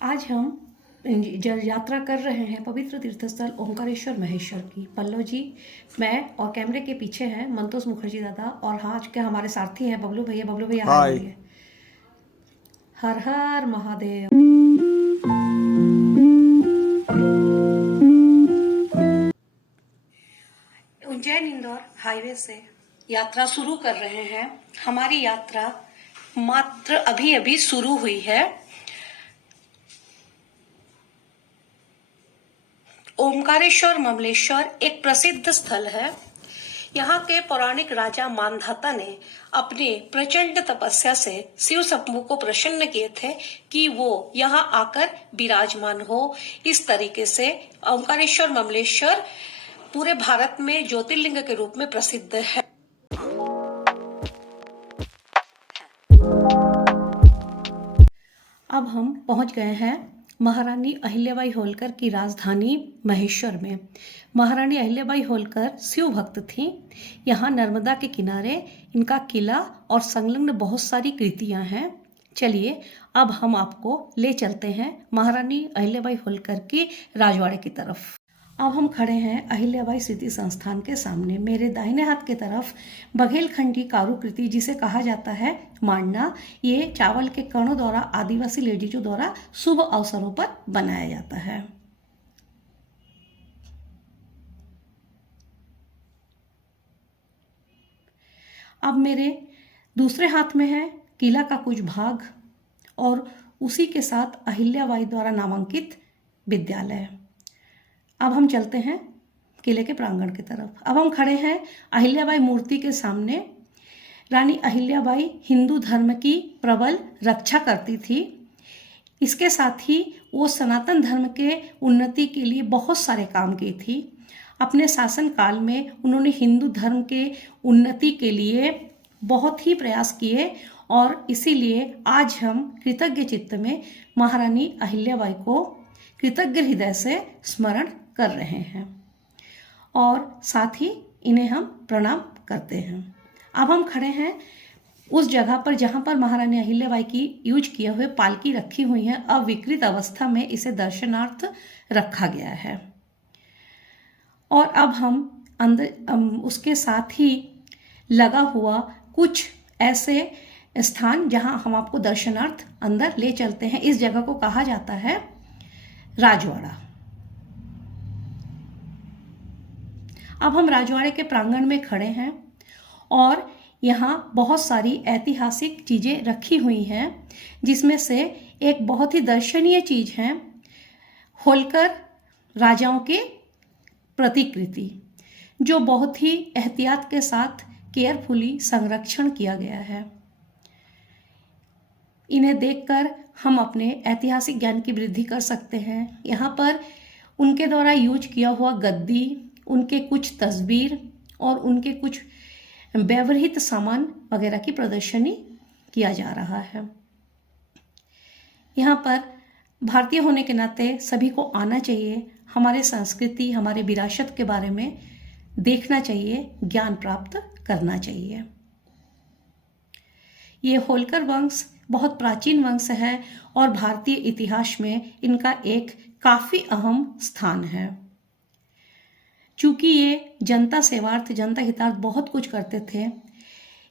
आज हम यात्रा कर रहे हैं पवित्र तीर्थस्थल ओंकारेश्वर महेश्वर की। पल्लव जी, मैं और कैमरे के पीछे हैं मंतोष मुखर्जी दादा, और हाँ, आज के हमारे साथी हैं बबलू भैया। बबलू भैया हाय बोलिए। हर हर महादेव। उज्जैन इंदौर हाईवे से यात्रा शुरू कर रहे हैं। हमारी यात्रा मात्र अभी अभी शुरू हुई है। ओंकारेश्वर ममलेश्वर एक प्रसिद्ध स्थल है। यहाँ के पौराणिक राजा मानधाता ने अपने प्रचंड तपस्या से शिव शंभू को प्रसन्न किए थे कि वो यहाँ आकर विराजमान हो। इस तरीके से ओंकारेश्वर ममलेश्वर पूरे भारत में ज्योतिर्लिंग के रूप में प्रसिद्ध है। अब हम पहुंच गए हैं महारानी अहिल्याबाई होलकर की राजधानी महेश्वर में। महारानी अहिल्याबाई होलकर शिव भक्त थीं। यहाँ नर्मदा के किनारे इनका किला और संलग्न बहुत सारी कृतियाँ हैं। चलिए अब हम आपको ले चलते हैं महारानी अहिल्याबाई होलकर की राजवाड़े की तरफ। अब हम खड़े हैं अहिल्याबाई स्मृति संस्थान के सामने। मेरे दाहिने हाथ की तरफ बघेलखंडी कारुकृति, जिसे कहा जाता है मांडना, ये चावल के कणों द्वारा आदिवासी लेडीजों द्वारा शुभ अवसरों पर बनाया जाता है। अब मेरे दूसरे हाथ में है किला का कुछ भाग और उसी के साथ अहिल्याबाई द्वारा नामांकित विद्यालय। अब हम चलते हैं किले के प्रांगण की तरफ। अब हम खड़े हैं अहिल्याबाई मूर्ति के सामने। रानी अहिल्याबाई हिंदू धर्म की प्रबल रक्षा करती थी। इसके साथ ही वो सनातन धर्म के उन्नति के लिए बहुत सारे काम की थी। अपने शासन काल में उन्होंने हिंदू धर्म के उन्नति के लिए बहुत ही प्रयास किए और इसीलिए आज हम कृतज्ञ चित्त में महारानी अहिल्याबाई को कृतज्ञ हृदय से स्मरण कर रहे हैं और साथ ही इन्हें हम प्रणाम करते हैं। अब हम खड़े हैं उस जगह पर जहां पर महारानी अहिल्याबाई की यूज किए हुए पालकी रखी हुई है। अविकृत अवस्था में इसे दर्शनार्थ रखा गया है। और अब हम अंदर उसके साथ ही लगा हुआ कुछ ऐसे स्थान जहां हम आपको दर्शनार्थ अंदर ले चलते हैं। इस जगह को कहा जाता है राजवाड़ा। अब हम राजवाड़े के प्रांगण में खड़े हैं और यहाँ बहुत सारी ऐतिहासिक चीज़ें रखी हुई हैं, जिसमें से एक बहुत ही दर्शनीय चीज़ है होलकर राजाओं के प्रतिकृति, जो बहुत ही एहतियात के साथ केयरफुली संरक्षण किया गया है। इन्हें देखकर हम अपने ऐतिहासिक ज्ञान की वृद्धि कर सकते हैं। यहाँ पर उनके द्वारा यूज किया हुआ गद्दी, उनके कुछ तस्वीर और उनके कुछ व्यवहृत सामान वगैरह की प्रदर्शनी किया जा रहा है। यहाँ पर भारतीय होने के नाते सभी को आना चाहिए, हमारे संस्कृति, हमारे विरासत के बारे में देखना चाहिए, ज्ञान प्राप्त करना चाहिए। ये होलकर वंश बहुत प्राचीन वंश है और भारतीय इतिहास में इनका एक काफ़ी अहम स्थान है। चूँकि ये जनता सेवार्थ, जनता हितार्थ बहुत कुछ करते थे,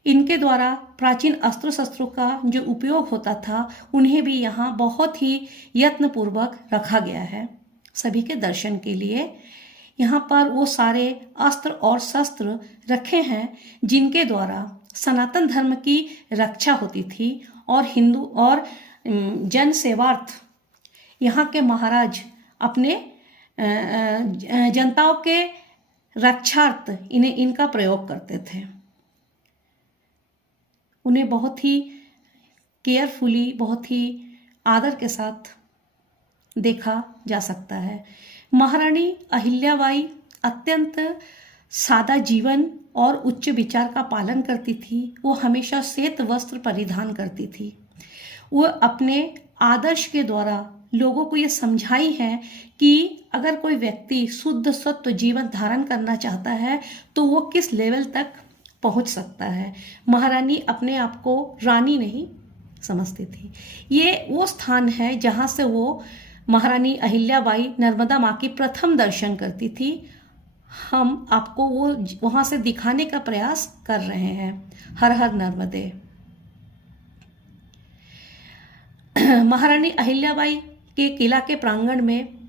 इनके द्वारा प्राचीन अस्त्र शस्त्रों का जो उपयोग होता था उन्हें भी यहाँ बहुत ही यत्नपूर्वक रखा गया है सभी के दर्शन के लिए। यहाँ पर वो सारे अस्त्र और शस्त्र रखे हैं जिनके द्वारा सनातन धर्म की रक्षा होती थी और हिंदू और जन सेवार्थ यहाँ के महाराज अपने जनताओं के रक्षार्थ इनका प्रयोग करते थे। उन्हें बहुत ही केयरफुली, बहुत ही आदर के साथ देखा जा सकता है। महारानी अहिल्याबाई अत्यंत सादा जीवन और उच्च विचार का पालन करती थी। वो हमेशा श्वेत वस्त्र परिधान करती थी। वो अपने आदर्श के द्वारा लोगों को ये समझाई है कि अगर कोई व्यक्ति शुद्ध सत्व जीवन धारण करना चाहता है तो वो किस लेवल तक पहुंच सकता है। महारानी अपने आप को रानी नहीं, समझती थी। ये वो स्थान है जहाँ से वो महारानी अहिल्याबाई नर्मदा माँ की प्रथम दर्शन करती थी। हम आपको वो वहाँ से दिखाने का प्रयास कर रहे हैं। हर हर नर्मदे। महारानी अहिल्याबाई के किला के प्रांगण में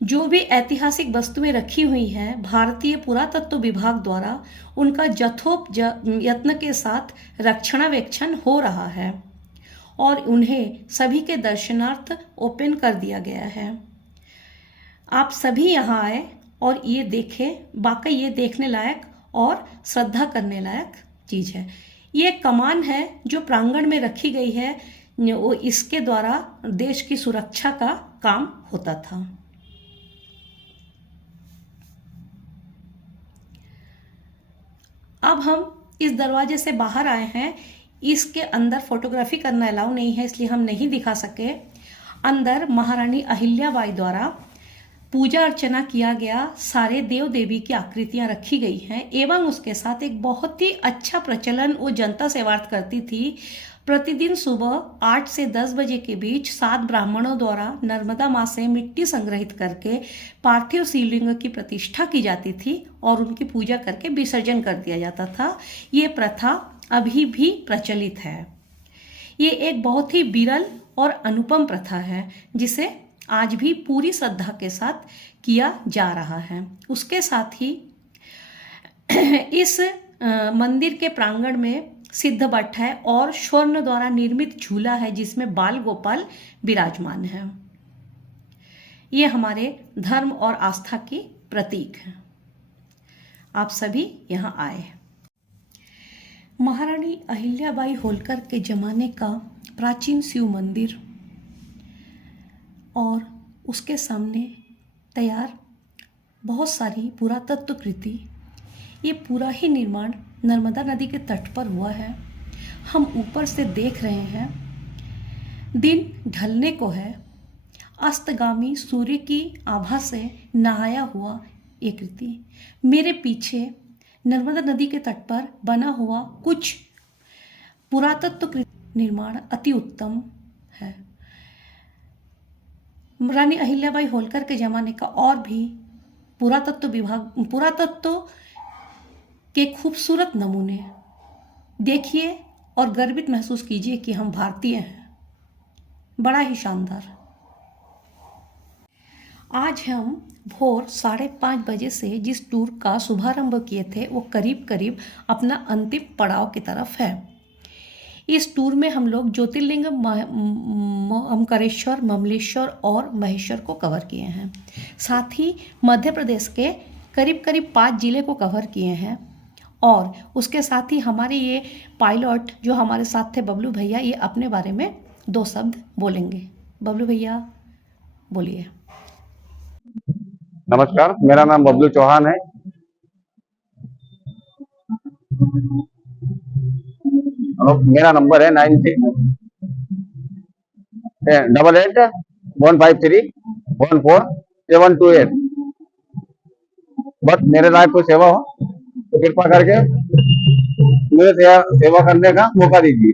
जो भी ऐतिहासिक वस्तुएं रखी हुई हैं, भारतीय पुरातत्व विभाग द्वारा उनका यत्न के साथ रक्षणावेक्षण हो रहा है और उन्हें सभी के दर्शनार्थ ओपन कर दिया गया है। आप सभी यहाँ आए और ये देखें, वाकई ये देखने लायक और श्रद्धा करने लायक चीज़ है। ये कमान है जो प्रांगण में रखी गई है, वो इसके द्वारा देश की सुरक्षा का काम होता था। अब हम इस दरवाजे से बाहर आए हैं। इसके अंदर फोटोग्राफी करना अलाउ नहीं है, इसलिए हम नहीं दिखा सके। अंदर महारानी अहिल्याबाई द्वारा पूजा अर्चना किया गया सारे देव देवी की आकृतियां रखी गई हैं एवं उसके साथ एक बहुत ही अच्छा प्रचलन वो जनता से वार्ता करती थी। प्रतिदिन सुबह 8 से 10 बजे के बीच 7 ब्राह्मणों द्वारा नर्मदा माँ से मिट्टी संग्रहित करके पार्थिव शिवलिंग की प्रतिष्ठा की जाती थी और उनकी पूजा करके विसर्जन कर दिया जाता था। ये प्रथा अभी भी प्रचलित है। ये एक बहुत ही विरल और अनुपम प्रथा है जिसे आज भी पूरी श्रद्धा के साथ किया जा रहा है। उसके साथ ही इस मंदिर के प्रांगण में सिद्ध बट है और स्वर्ण द्वारा निर्मित झूला है जिसमें बाल गोपाल विराजमान है। ये हमारे धर्म और आस्था की प्रतीक है। आप सभी यहाँ आए। महारानी अहिल्याबाई होलकर के जमाने का प्राचीन शिव मंदिर और उसके सामने तैयार बहुत सारी पुरातत्व कृति, ये पूरा ही निर्माण नर्मदा नदी के तट पर हुआ है। हम ऊपर से देख रहे हैं, दिन ढलने को है। अस्तगामी सूर्य की आभा से नहाया हुआ ये कृति। मेरे पीछे नर्मदा नदी के तट पर बना हुआ कुछ पुरातत्व कृति निर्माण अति उत्तम है। रानी अहिल्याबाई होलकर के जमाने का और भी पुरातत्व के खूबसूरत नमूने देखिए और गर्वित महसूस कीजिए कि हम भारतीय हैं। बड़ा ही शानदार। आज हम भोर 5:30 बजे से जिस टूर का शुभारंभ किए थे वो करीब करीब अपना अंतिम पड़ाव की तरफ है। इस टूर में हम लोग ज्योतिर्लिंग ओमकारेश्वर, ममलेश्वर और महेश्वर को कवर किए हैं। साथ ही मध्य प्रदेश के करीब करीब 5 जिले को कवर किए हैं और उसके साथ ही हमारे ये पायलट जो हमारे साथ थे बबलू भैया, ये अपने बारे में 2 शब्द बोलेंगे। बबलू भैया बोलिए। नमस्कार, मेरा नाम बबलू चौहान है। मेरा नंबर है 968815314728। बस मेरे लायक कोई सेवा हो तो कृपा करके मुझे सेवा करने का मौका दीजिए।